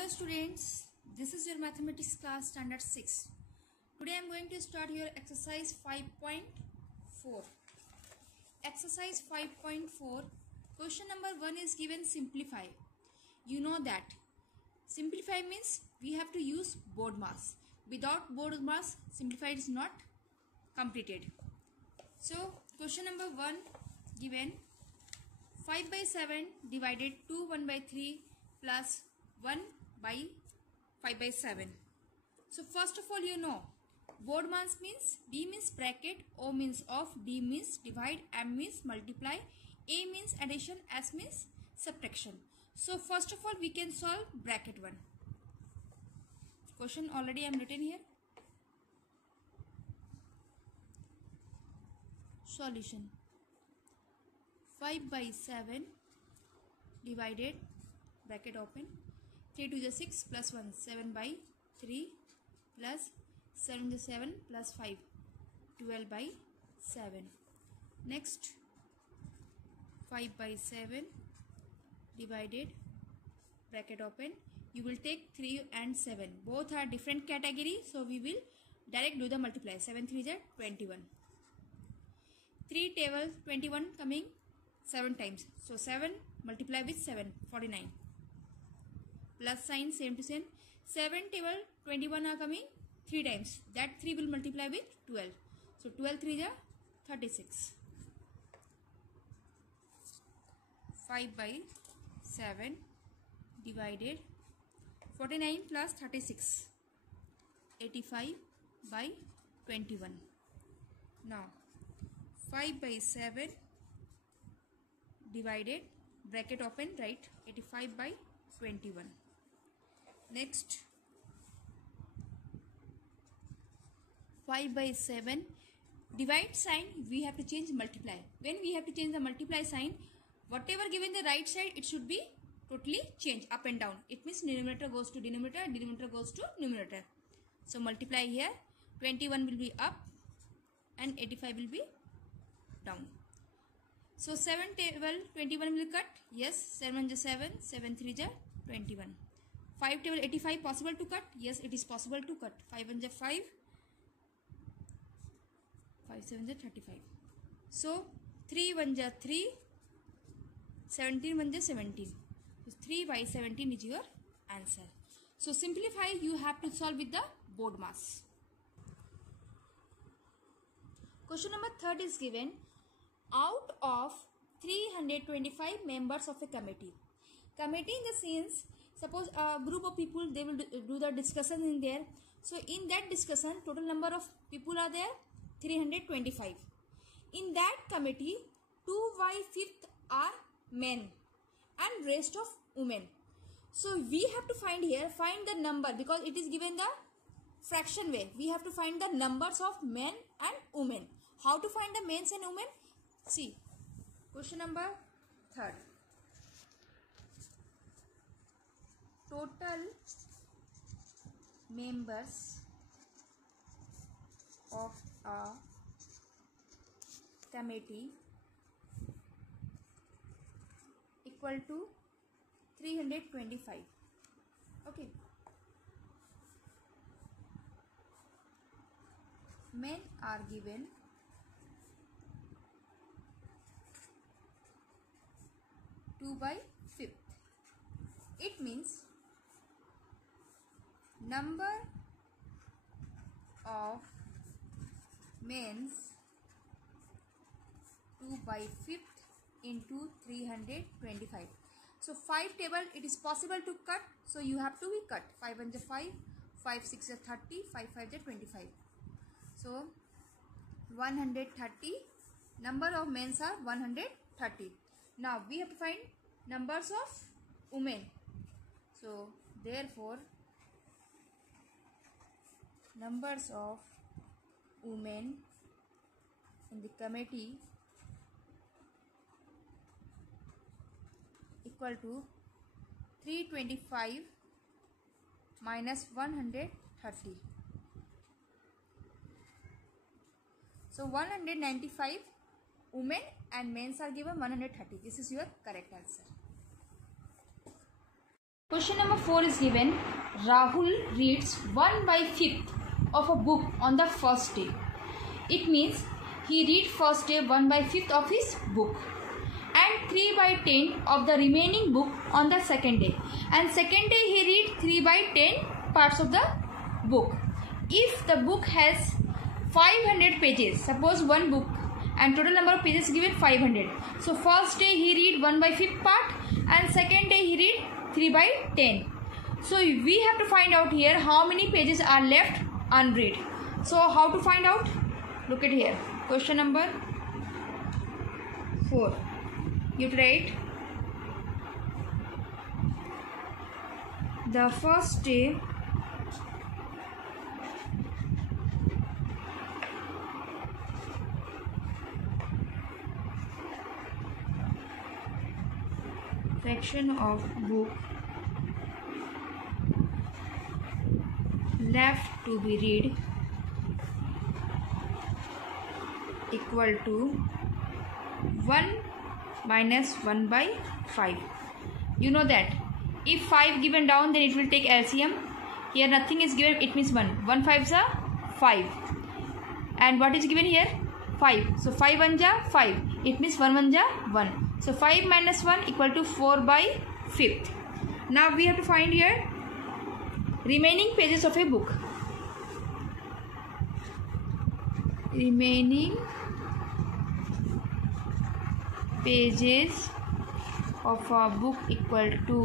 Hello students, this is your mathematics class standard 6. Today I am going to start your exercise 5.4. Exercise 5.4, question number 1 is given simplify. You know that simplify means we have to use board mass. Without board mass, simplify is not completed. So question number 1 given 5 by 7 divided 2 1 by 3 plus 1 by 5 by 7. So first of all, you know board mass means B means bracket, O means off, D means divide, M means multiply, A means addition, S means subtraction. So first of all we can solve bracket 1. Question already I am written here. Solution 5 by 7 divided bracket open 3 to the 6 plus 1 7 by 3 plus 7 to 7 plus 5 12 by 7. Next 5 by 7 divided bracket open, you will take 3 and 7, both are different category, so we will direct do the multiply. 7 3 is 21, 3 table 21 coming 7 times, so 7 multiply with 7 49 plus sign same to same. 7 table 21 are coming 3 times, that 3 will multiply with 12, so 12 3 is 36. 5 by 7 divided 49 plus 36 85 by 21. Now 5 by 7 divided bracket open, right, 85 by 21. Next 5 by 7 divide sign we have to change multiply. When we have to change the multiply sign, whatever given the right side it should be totally change up and down. It means numerator goes to denominator, denominator goes to numerator. So multiply here, 21 will be up and 85 will be down. So 7 table 21 will cut, yes, 7 is 7, 7 3 is 21. 5 table 85 possible to cut, yes, it is possible to cut. 5 1 is 5, 5 7 is 35. So 3 1 is 3, 17 1 is 17. So 3 by 17 is your answer. So simplify you have to solve with the board mass. Question number 3 is given. Out of 325 members of a committee. Committee in the sense, suppose a group of people, they will do the discussion in there. So in that discussion, total number of people are there 325. In that committee, 2 by 5th are men and rest of women. So we have to find here, find the number, because it is given the fraction way. We have to find the numbers of men and women. How to find the men and women? See, question number 3. Total members of a committee equal to 325. Okay. Men are given 2 by 5th. It means number of men's 2 by 5th into 325. So 5 table it is possible to cut, so you have to be cut. 5 1 is 5, 5 6 is 30, 5 5 is 25. So 130, number of men's are 130. Now we have to find numbers of women. So therefore numbers of women in the committee equal to 325 minus 130. So 195 women and men are given 130. This is your correct answer. Question number 4 is given. Rahul reads 1/5 of a book on the first day. It means he read first day 1/5 of his book and 3/10 of the remaining book on the second day. And second day he read 3/10 parts of the book. If the book has 500 pages, suppose one book and total number of pages given 500. So first day he read 1/5 part and second day he read 3/10. So we have to find out here how many pages are left unread. So how to find out? Look at here. Question number 4. You write the first day fraction of book left to be read equal to 1 minus 1/5. You know that if 5 given down, then it will take LCM. Here nothing is given, it means 1. 1 5s are 5. And what is given here? 5. So 5 1s are 5. It means 1 1s are 1. So 5 minus 1 equal to 4/5. Now we have to find here remaining pages of a book. Remaining pages of a book equal to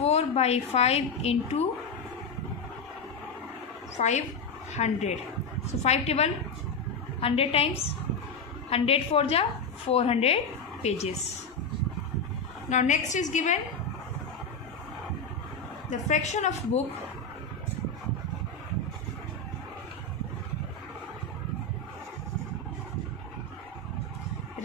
4/5 into 500. So 5 table 100 times 100 4 ja 400 pages. Now next is given the fraction of book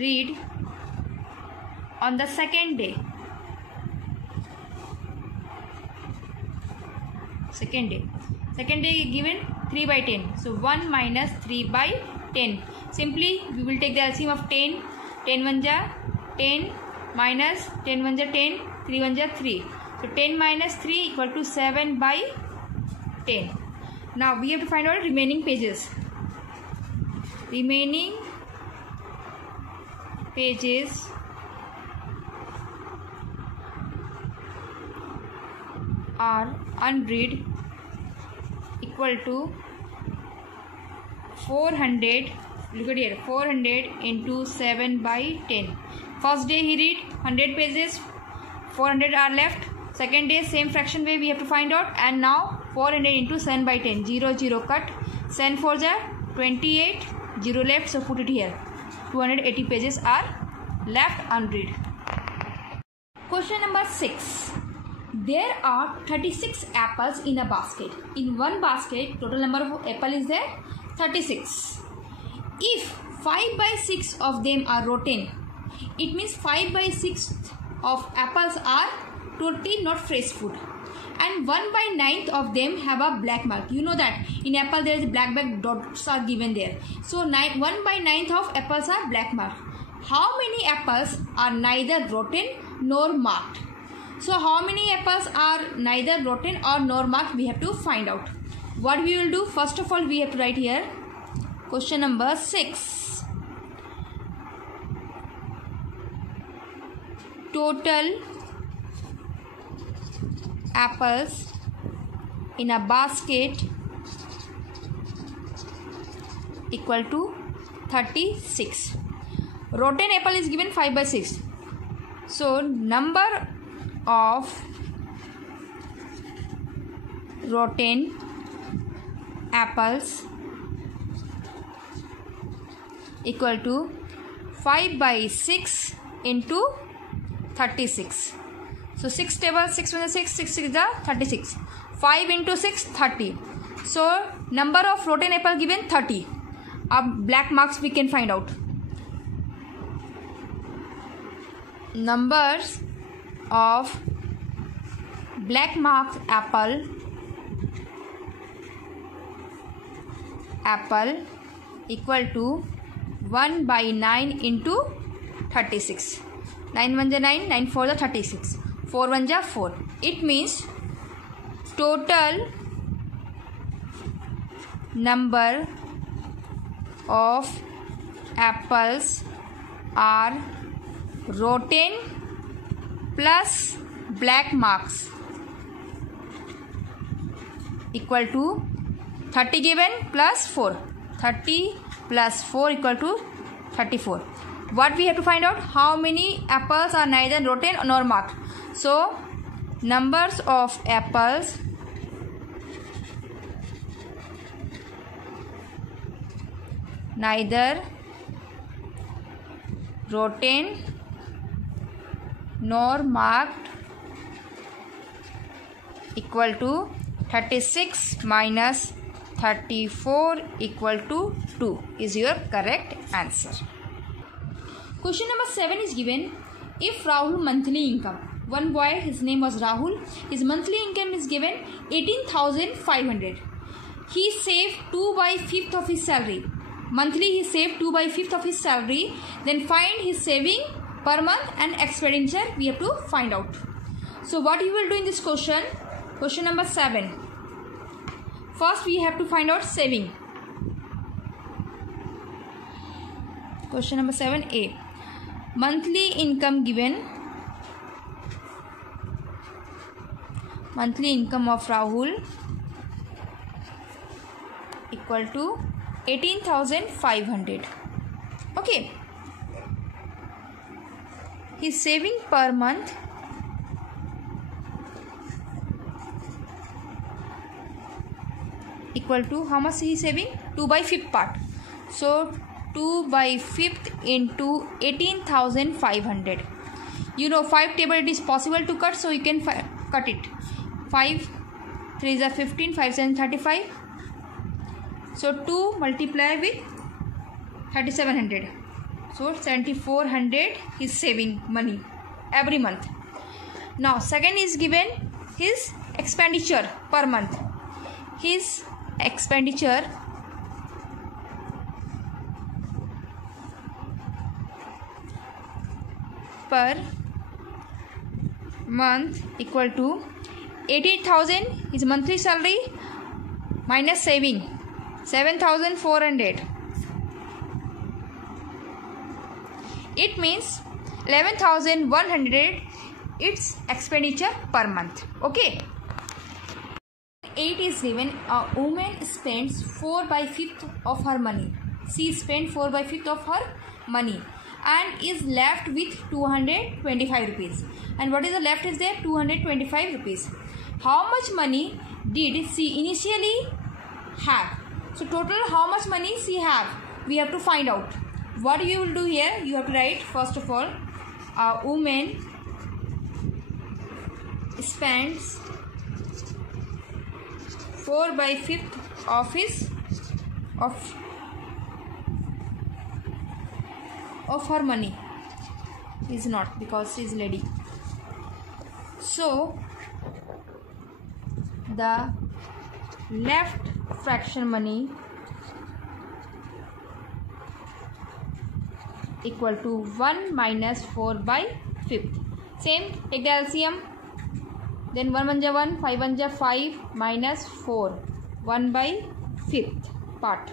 read on the second day. Second day given 3/10. So 1 minus 3/10. Simply we will take the LCM of 10. 10 1 ja 10 minus 10 1 ja 10. 3 1 ja 3. So 10 minus 3 equal to 7/10. Now we have to find out remaining pages. Remaining pages are unread equal to 400. Look at here, 400 into 7/10. First day he read 100 pages, 400 are left. Second day same fraction way we have to find out, and now 400 into 7/10. 0 0 cut. 7 4 are 28. 0 left, so put it here. 280 pages are left unread. Question number 6. There are 36 apples in a basket. In one basket, total number of apple is there 36. If 5/6 of them are rotten, it means 5/6 of apples are totally not fresh food, and 1/9 of them have a black mark. You know that in apple there is black dots are given there. So 1/9 of apples are black mark. How many apples are neither rotten nor marked? So how many apples are neither rotten or nor marked, we have to find out. What we will do, first of all we have to write here question number 6. Total apples in a basket equal to 36. Rotten apple is given 5/6. So number of rotten apples equal to 5/6 into 36. So 6 table, 6 1 6, 6 6 is 36. 5 into 6 30. So number of rotten apple given 30. अब black marks we can find out. Numbers of black marked apple equal to 1/9 into 36. 9 1 9, 9 4 36. 4 1 जा 4. It means total number of apples are rotten plus black marks equal to 30 given plus 4. 30 plus 4 equal to 34. What we have to find out? How many apples are neither rotten nor marked. So numbers of apples neither rotten nor marked equal to 36 minus 34 equal to 2 is your correct answer. Question number 7 is given. If Rahul monthly income, one boy, his name was Rahul, his monthly income is given 18,500. He saved 2/5 of his salary. Monthly he saved 2/5 of his salary. Then find his saving per month and expenditure we have to find out. So what you will do in this question? Question number 7. First we have to find out saving. Question number 7A. Monthly income given. Monthly income of Rahul equal to 18,500. Okay. His saving per month equal to how much he is saving? 2/5 part. So 2/5 into 18,500. You know 5 table it is possible to cut, so you can cut it. 5 3 is 15, 5 7 35. So 2 multiply with 3700. So 7400 is saving money every month. Now second is given his expenditure per month. His expenditure per month equal to 80,000 is monthly salary minus saving 7,400. It means 11,100 its expenditure per month. Okay. 8 is given. A woman spends 4/5 of her money. She spent 4/5 of her money and is left with 225 rupees. And what is the left is there? 225 rupees. How much money did she initially have? So total how much money she have? We have to find out. What you will do here? You have to write first of all, a woman spends 4/5 of her money. Is not, because she is lady. So the left fraction money equal to 1 minus 4/5. Same, take the LCM. Then 1 1 ja 1, 5 1 ja 5 minus 4, 1/5 part.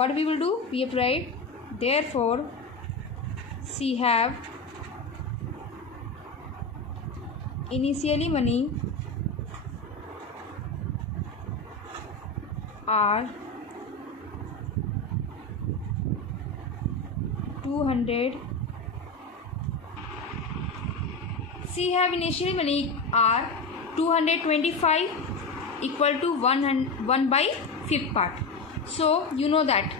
What we will do? We have to write, therefore she have initially money are 200. She have initially money are 225 equal to 1/5 part. So you know that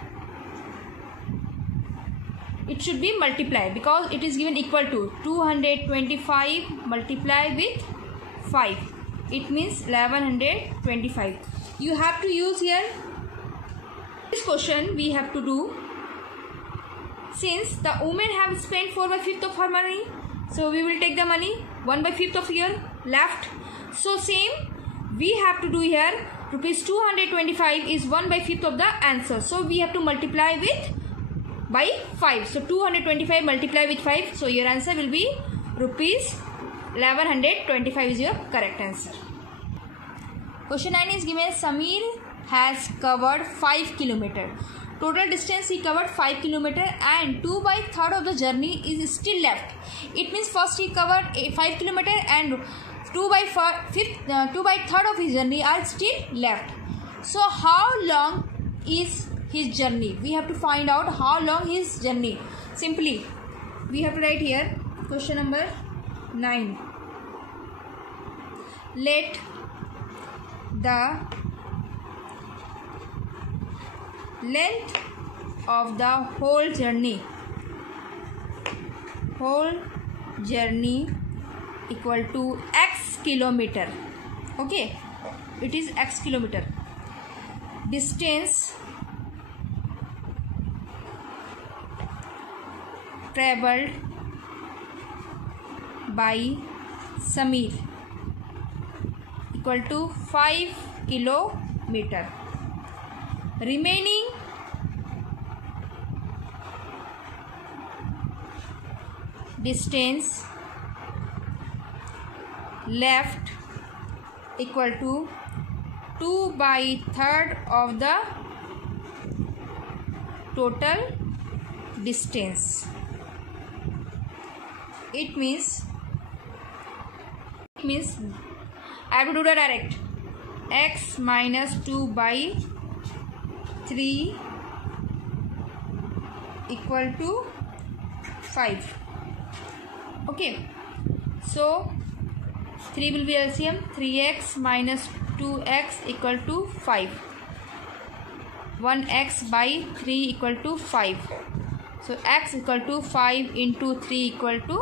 it should be multiplied because it is given equal to 225 multiply with 5. It means 1125. You have to use here. This question we have to do. Since the woman have spent 4/5 of her money, so we will take the money 1/5 of here left. So same we have to do here. Rupees 225 is 1/5 of the answer. So we have to multiply with by 5. So 225 multiply with 5. So your answer will be rupees 1125 is your correct answer. Question 9 is given. Samir has covered 5 km. Total distance he covered 5 km and 2/3 of the journey is still left. It means first he covered 5 km and 2/3 of his journey are still left. So how long is his journey? We have to find out how long his journey. Simply we have to write here question number 9. Let the length of the whole journey equal to x kilometer. Okay, it is x kilometer. Distance traveled by Samir equal to 5 kilometer. Remaining distance left equal to 2/3 of the total distance. It means I have to do the direct. X minus 2/3 equal to 5. Okay, so 3 will be LCM. 3x minus 2x equal to 5. 1x by 3 equal to 5. So x equal to 5 into 3 equal to